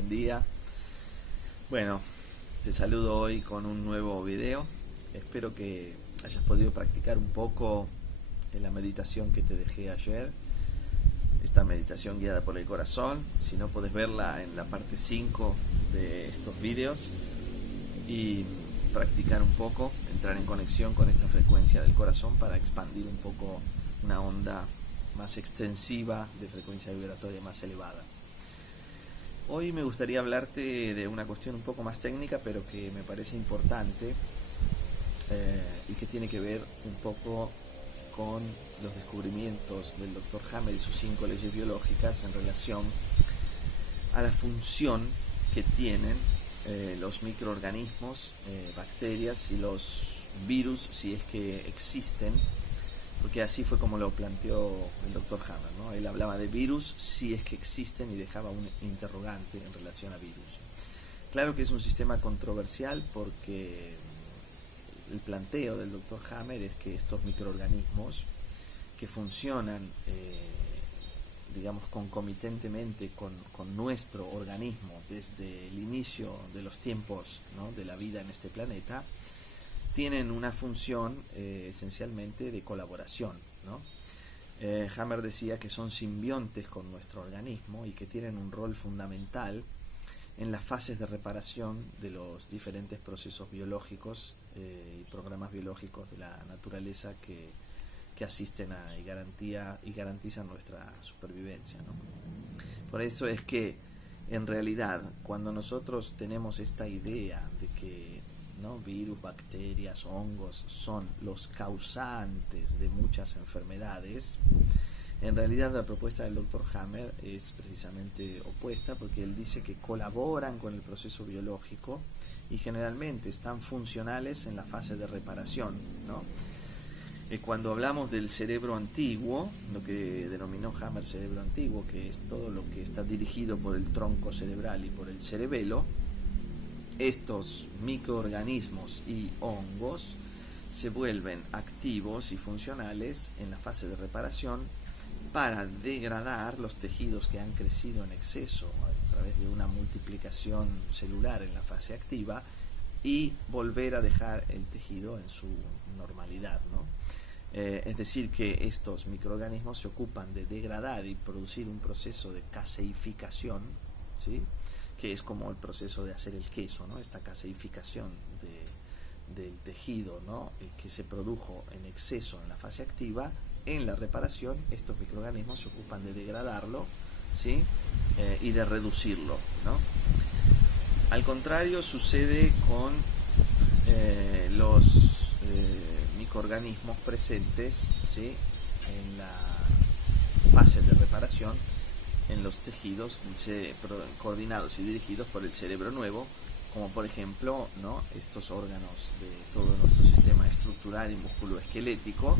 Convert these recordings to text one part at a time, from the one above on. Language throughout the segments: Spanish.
Buen día. Bueno, te saludo hoy con un nuevo video. Espero que hayas podido practicar un poco en la meditación que te dejé ayer. Esta meditación guiada por el corazón. Si no, podés verla en la parte 5 de estos videos y practicar un poco, entrar en conexión con esta frecuencia del corazón para expandir un poco una onda más extensiva de frecuencia vibratoria más elevada. Hoy me gustaría hablarte de una cuestión un poco más técnica, pero que me parece importante y que tiene que ver un poco con los descubrimientos del Dr. Hammer y sus 5 leyes biológicas en relación a la función que tienen los microorganismos, bacterias y los virus, si es que existen, porque así fue como lo planteó el Dr. Hammer, ¿no? Él hablaba de virus si es que existen y dejaba un interrogante en relación a virus. Claro que es un sistema controversial porque el planteo del Dr. Hammer es que estos microorganismos que funcionan digamos concomitentemente con nuestro organismo desde el inicio de los tiempos, ¿no?, de la vida en este planeta, tienen una función esencialmente de colaboración, ¿no? Hammer decía que son simbiontes con nuestro organismo y que tienen un rol fundamental en las fases de reparación de los diferentes procesos biológicos y programas biológicos de la naturaleza que asisten y garantizan nuestra supervivencia, ¿no? Por eso es que en realidad cuando nosotros tenemos esta idea de que, ¿no?, virus, bacterias, hongos son los causantes de muchas enfermedades, en realidad la propuesta del Dr. Hammer es precisamente opuesta, porque él dice que colaboran con el proceso biológico y generalmente están funcionales en la fase de reparación, ¿no? Cuando hablamos del cerebro antiguo, lo que denominó Hammer cerebro antiguo, que es todo lo que está dirigido por el tronco cerebral y por el cerebelo, estos microorganismos y hongos se vuelven activos y funcionales en la fase de reparación para degradar los tejidos que han crecido en exceso a través de una multiplicación celular en la fase activa y volver a dejar el tejido en su normalidad, ¿no? Es decir, que estos microorganismos se ocupan de degradar y producir un proceso de caseificación, ¿sí?, que es como el proceso de hacer el queso, ¿no? Esta caseificación del tejido, ¿no?, que se produjo en exceso en la fase activa. En la reparación, estos microorganismos se ocupan de degradarlo, ¿sí?, y de reducirlo, ¿no? Al contrario sucede con los microorganismos presentes, ¿sí?, en la fase de reparación en los tejidos coordinados y dirigidos por el cerebro nuevo, como por ejemplo, ¿no?, estos órganos de todo nuestro sistema estructural y musculoesquelético,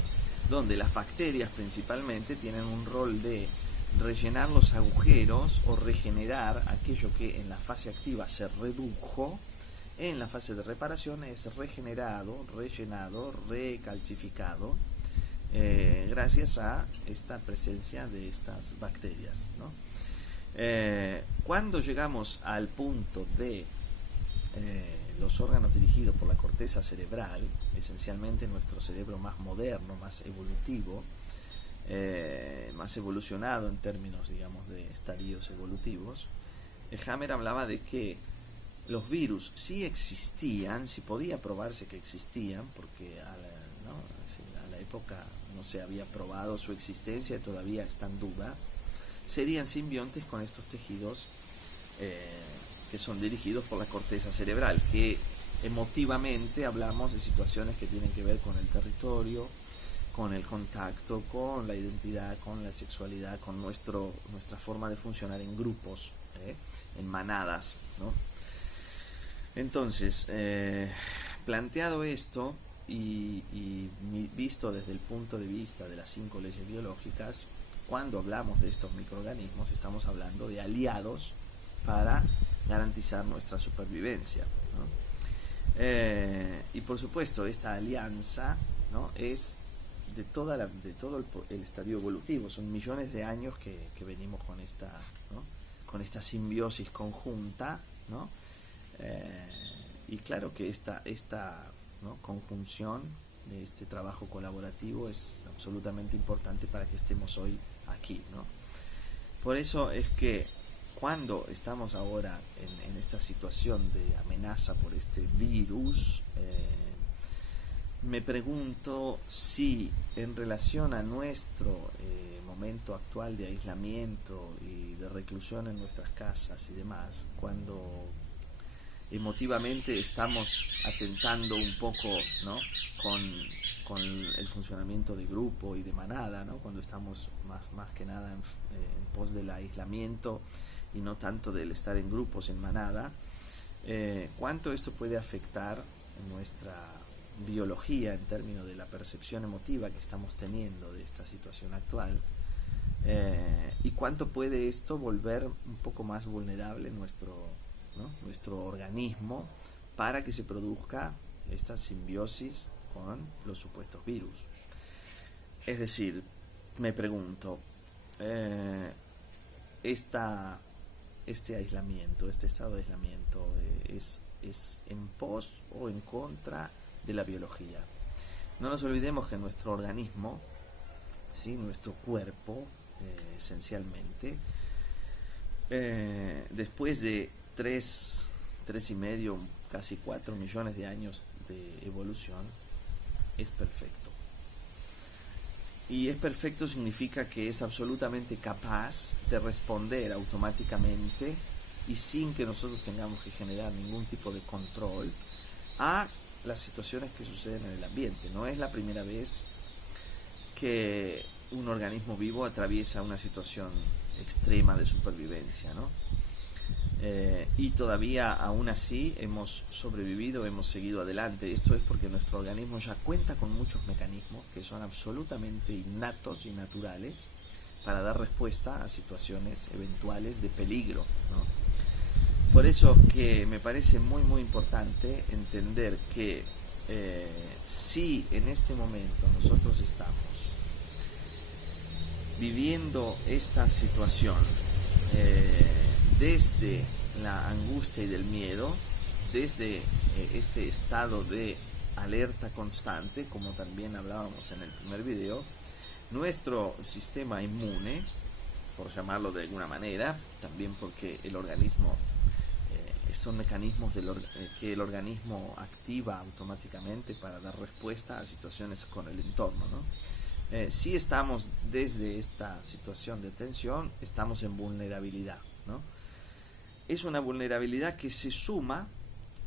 donde las bacterias principalmente tienen un rol de rellenar los agujeros o regenerar aquello que en la fase activa se redujo. En la fase de reparación es regenerado, rellenado, recalcificado, gracias a esta presencia de estas bacterias, ¿no? Cuando llegamos al punto de los órganos dirigidos por la corteza cerebral, esencialmente nuestro cerebro más moderno, más evolutivo, más evolucionado en términos, digamos, de estadios evolutivos, Hammer hablaba de que los virus sí existían, sí podía probarse que existían, porque a la época no se había probado su existencia y todavía está en duda. Serían simbiontes con estos tejidos que son dirigidos por la corteza cerebral, que emotivamente hablamos de situaciones que tienen que ver con el territorio, con el contacto, con la identidad, con la sexualidad, con nuestra forma de funcionar en grupos, en manadas, ¿no? Entonces, planteado esto y visto desde el punto de vista de las 5 leyes biológicas, cuando hablamos de estos microorganismos estamos hablando de aliados para garantizar nuestra supervivencia, ¿no? Y por supuesto esta alianza, ¿no?, es de todo el estadio evolutivo. Son millones de años que venimos con esta, ¿no?, con esta simbiosis conjunta, ¿no? Y claro que esta ¿no? conjunción de este trabajo colaborativo es absolutamente importante para que estemos hoy aquí, ¿no? Por eso es que cuando estamos ahora en esta situación de amenaza por este virus, me pregunto si en relación a nuestro momento actual de aislamiento y de reclusión en nuestras casas y demás, cuando emotivamente estamos atentando un poco, ¿no? con el funcionamiento de grupo y de manada, ¿no? Cuando estamos más que nada en pos del aislamiento y no tanto del estar en grupos, en manada, cuánto esto puede afectar nuestra biología en términos de la percepción emotiva que estamos teniendo de esta situación actual, y cuánto puede esto volver un poco más vulnerable nuestro organismo para que se produzca esta simbiosis con los supuestos virus. Es decir, me pregunto, este aislamiento, este estado de aislamiento es en pos o en contra de la biología. No nos olvidemos que nuestro organismo, ¿sí? Nuestro cuerpo, esencialmente, después de 3,5, casi 4 millones de años de evolución, es perfecto. Y es perfecto significa que es absolutamente capaz de responder automáticamente y sin que nosotros tengamos que generar ningún tipo de control a las situaciones que suceden en el ambiente. No es la primera vez que un organismo vivo atraviesa una situación extrema de supervivencia, ¿no? Y todavía aún así hemos sobrevivido, hemos seguido adelante. Esto es porque nuestro organismo ya cuenta con muchos mecanismos que son absolutamente innatos y naturales para dar respuesta a situaciones eventuales de peligro, ¿no? Por eso que me parece muy importante entender que si en este momento nosotros estamos viviendo esta situación desde la angustia y del miedo, desde este estado de alerta constante, como también hablábamos en el primer video, nuestro sistema inmune, por llamarlo de alguna manera, también porque el organismo, son mecanismos que el organismo activa automáticamente para dar respuesta a situaciones con el entorno, ¿no? Si estamos desde esta situación de tensión, estamos en vulnerabilidad, ¿no? Es una vulnerabilidad que se suma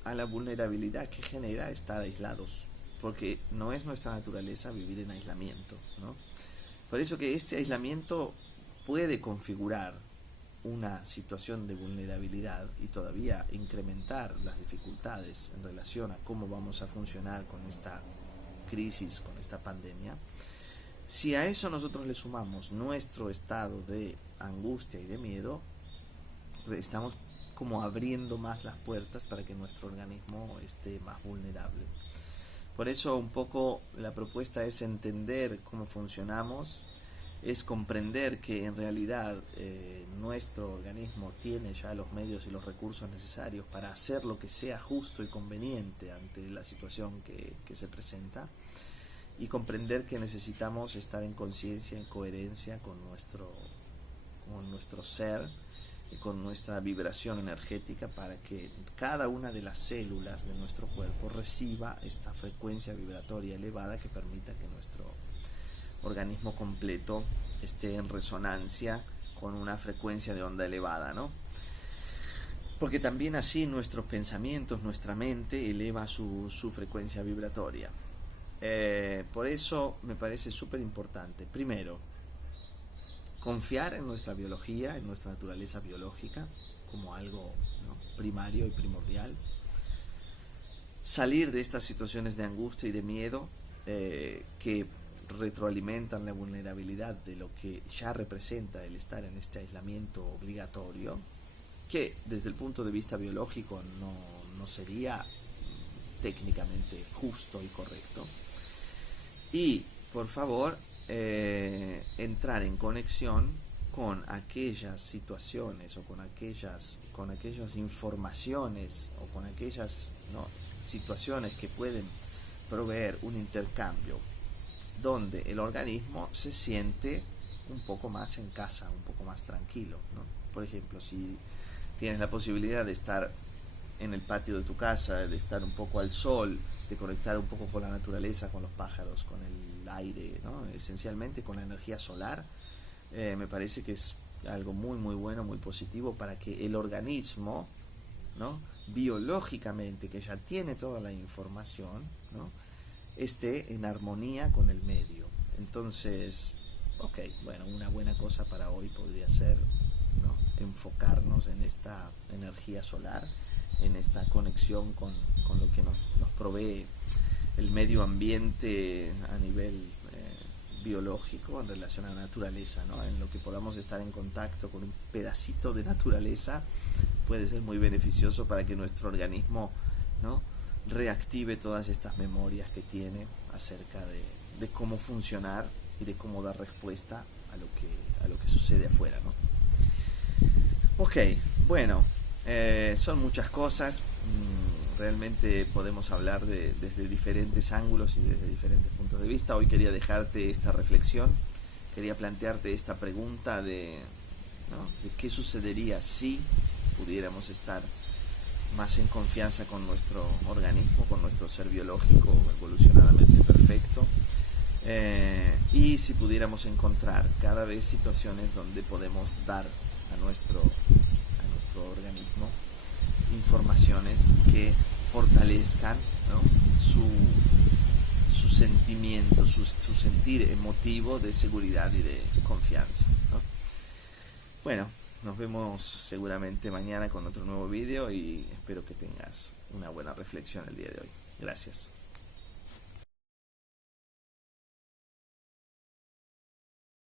a la vulnerabilidad que genera estar aislados, porque no es nuestra naturaleza vivir en aislamiento, ¿no? Por eso que este aislamiento puede configurar una situación de vulnerabilidad y todavía incrementar las dificultades en relación a cómo vamos a funcionar con esta crisis, con esta pandemia. Si a eso nosotros le sumamos nuestro estado de angustia y de miedo, estamos como abriendo más las puertas para que nuestro organismo esté más vulnerable. Por eso un poco la propuesta es entender cómo funcionamos, es comprender que en realidad nuestro organismo tiene ya los medios y los recursos necesarios para hacer lo que sea justo y conveniente ante la situación que se presenta, y comprender que necesitamos estar en conciencia, en coherencia con nuestro ser y con nuestra vibración energética, para que cada una de las células de nuestro cuerpo reciba esta frecuencia vibratoria elevada que permita que nuestro organismo completo esté en resonancia con una frecuencia de onda elevada, ¿no? Porque también así nuestros pensamientos, nuestra mente eleva su frecuencia vibratoria. Por eso me parece súper importante, primero, confiar en nuestra biología, en nuestra naturaleza biológica, como algo, ¿no?, primario y primordial. Salir de estas situaciones de angustia y de miedo que retroalimentan la vulnerabilidad de lo que ya representa el estar en este aislamiento obligatorio, que desde el punto de vista biológico no sería técnicamente justo y correcto. Y, por favor, entrar en conexión con aquellas situaciones o con aquellas informaciones o con aquellas, ¿no?, situaciones que pueden proveer un intercambio donde el organismo se siente un poco más en casa, un poco más tranquilo, ¿no? Por ejemplo, si tienes la posibilidad de estar en el patio de tu casa, de estar un poco al sol, de conectar un poco con la naturaleza, con los pájaros, con el aire, ¿no?, esencialmente con la energía solar, me parece que es algo muy muy bueno, muy positivo para que el organismo, ¿no?, biológicamente, que ya tiene toda la información, ¿no?, esté en armonía con el medio. Entonces, ok, bueno, una buena cosa para hoy podría ser, ¿no?, enfocarnos en esta energía solar, en esta conexión con lo que nos provee el medio ambiente a nivel biológico en relación a la naturaleza, ¿no? En lo que podamos estar en contacto con un pedacito de naturaleza puede ser muy beneficioso para que nuestro organismo, ¿no?, reactive todas estas memorias que tiene acerca de cómo funcionar y de cómo dar respuesta a lo que sucede afuera, ¿no? Ok, bueno, son muchas cosas. Realmente podemos hablar desde diferentes ángulos y desde diferentes puntos de vista. Hoy quería dejarte esta reflexión, quería plantearte esta pregunta ¿no?, de qué sucedería si pudiéramos estar más en confianza con nuestro organismo, con nuestro ser biológico evolucionadamente perfecto, y si pudiéramos encontrar cada vez situaciones donde podemos dar a nuestro organismo informaciones que fortalezcan, ¿no?, su sentimiento, su sentir emotivo de seguridad y de confianza, ¿no? Bueno, nos vemos seguramente mañana con otro nuevo vídeo y espero que tengas una buena reflexión el día de hoy. Gracias.